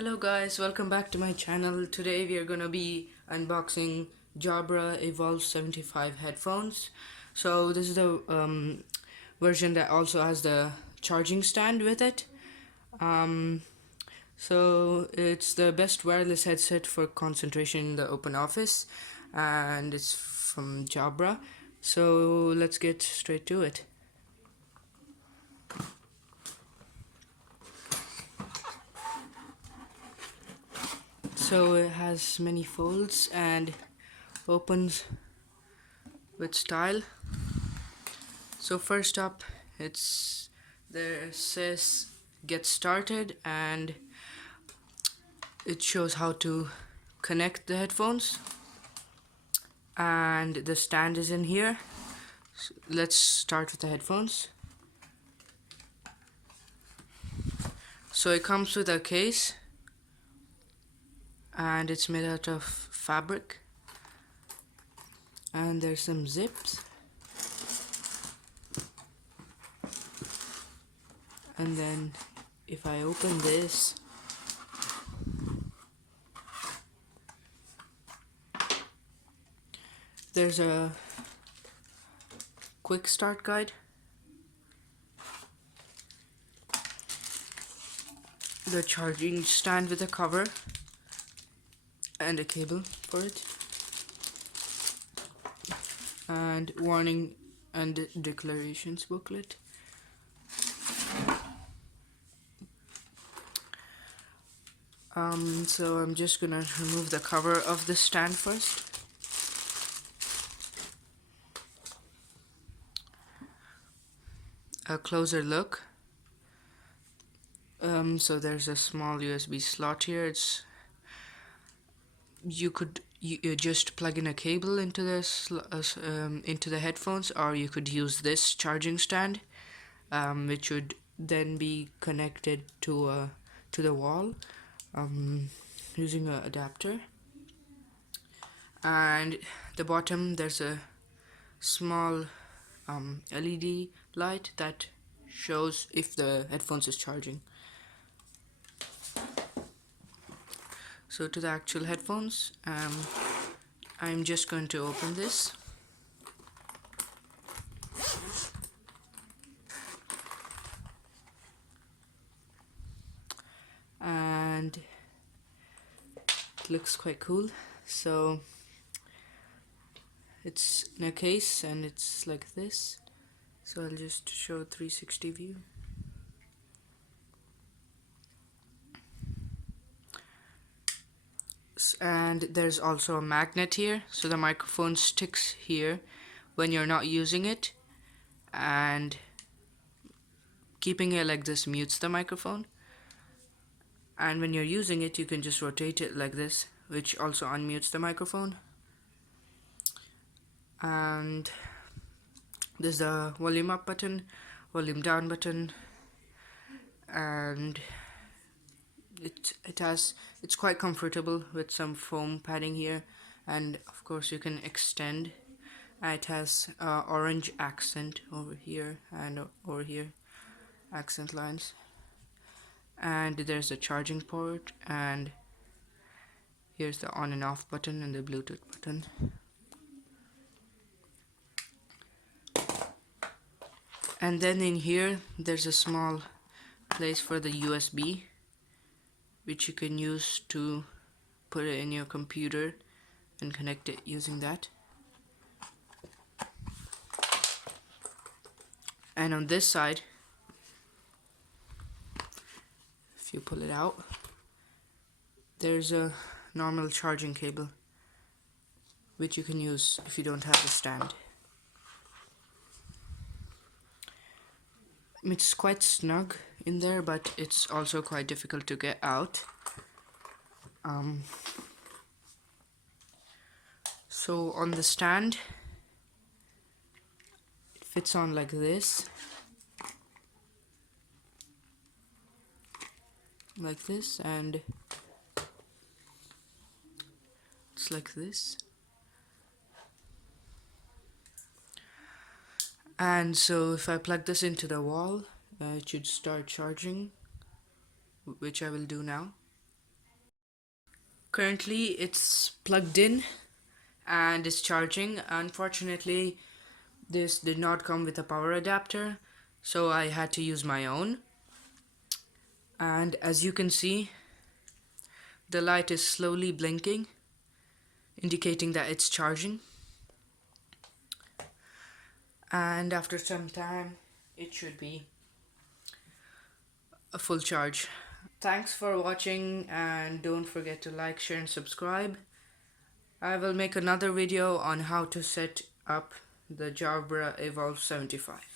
Hello guys, welcome back to my channel. Today we are gonna be unboxing Jabra Evolve 75 headphones. So this is the version that also has the charging stand with it. So it's the best wireless headset for concentration in the open office, and it's from Jabra. So let's get straight to it. So it has many folds and opens with style. So first up, there says get started, and it shows how to connect the headphones, and the stand is in here. So let's start with the headphones. So it comes with a case, and it's made out of fabric, and there's some zips, and then if I open this, there's a quick start guide, the charging stand with a cover and a cable for it, and warning and declarations booklet. So I'm just gonna remove the cover of the stand first. A closer look. So there's a small USB slot here. You could just plug in a cable into into the headphones, or you could use this charging stand, which would then be connected to the wall using an adapter. And the bottom, there's a small LED light that shows if the headphones is charging. So to the actual headphones, I'm just going to open this. And it looks quite cool. So it's in a case and it's like this. So I'll just show 360 view. And there's also a magnet here, so the microphone sticks here when you're not using it, and keeping it like this mutes the microphone. And when you're using it, you can just rotate it like this, which also unmutes the microphone. And there's the volume up button, volume down button, and it's quite comfortable with some foam padding here, and of course you can extend. It has orange accent over here and over here, accent lines. And there's a charging port, and here's the on and off button and the Bluetooth button. And then in here there's a small place for the USB, which you can use to put it in your computer and connect it using that. And on this side, if you pull it out, there's a normal charging cable, which you can use if you don't have a stand. It's quite snug in there, but it's also quite difficult to get out. So on the stand, it fits on like this, and it's like this. And so if I plug this into the wall, it should start charging, which I will do now. Currently it's plugged in and is charging. Unfortunately, this did not come with a power adapter, so I had to use my own. And as you can see, the light is slowly blinking, indicating that it's charging. And after some time, it should be a full charge. Thanks for watching, and don't forget to like, share and subscribe. I will make another video on how to set up the Jabra Evolve 75.